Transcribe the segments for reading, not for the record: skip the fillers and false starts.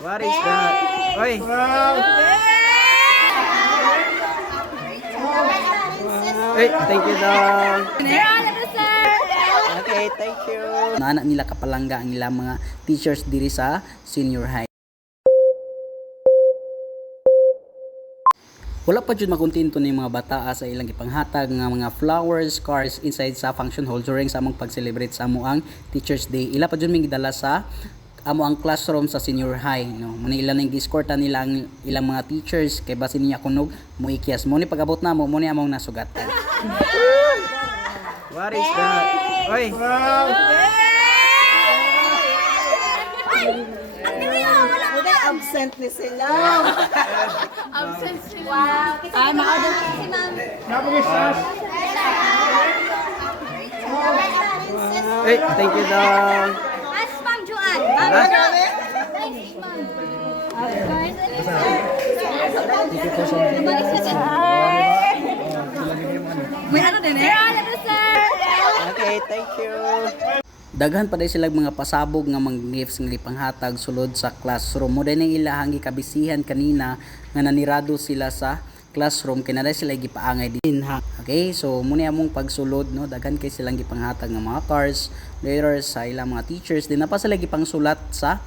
What is that? Oy. Hey, thank you dong. Okay, thank you. Naanak nila kapalangga ang ilang mga teachers diri sa senior high. Wala pa jud makontento ni mga bata sa ilang ipanghatag nga mga flowers, cars inside sa function hall during sa among pag-celebrate sa amo ang Teachers Day. Ila pa jud may gidala sa amo ang classroom sa senior high, no. Muna ilan ang giskorta nila ang ilang mga teachers kay basin niya kunog muikyas. Mo ni pag-abot na mo ni among nasugatan. What is that? Oy. Absent ni sila. Absent sila. Wow. Ay, maka-order si ma'am. Hey, thank you dong. As Ma'am Joanne. Thanks, ma'am. May ano din eh? Okay, thank you. Daghan pa day sila mga pasabog nga mga gifts nga ipanghatag sulod sa classroom. Mo din ang ilahang gikabisihan kanina nga nanirado sila sa classroom kay naday sila gipaangay din ha. Okay, so muni among pagsulod no, daghan kay silang gipanghatag nga mga cards, letters sa ilang mga teachers. Din na pa sila gipangsulat sa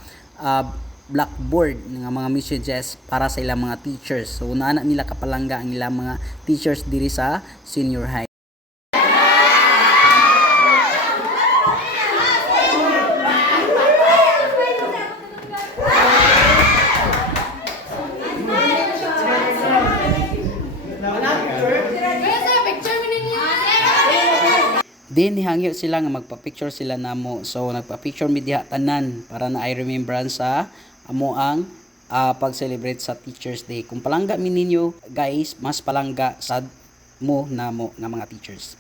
blackboard nga mga messages para sa ilang mga teachers. So naana nila kapalangga ang ilang mga teachers diri sa senior high. Din nihangyo sila nga magpa-picture sila namo. So nagpa-picture mi diha tanan para na I remembrance sa amo ang pag-celebrate sa Teachers Day. Kung palangga mi ninyo guys, mas palangga sad mo namo nga mga teachers.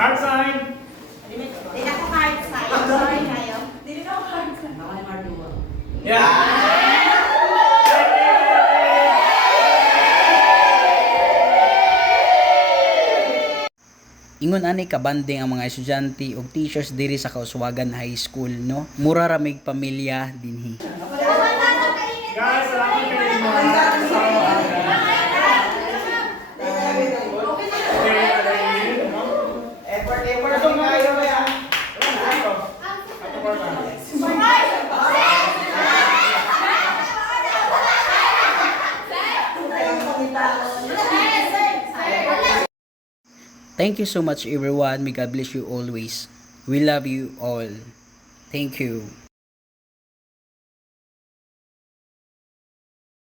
Heart sign. Hindi ako hard side. Sorry kayo. Hindi ako hard side. Yeah. Ingon ani kabanding ang mga estudyante ug teachers diri sa Kauswagan High School no. Mura ra mig pamilya dinhi. Guys, salamat kayo. Thank you so much everyone. May God bless you always. We love you all. Thank you.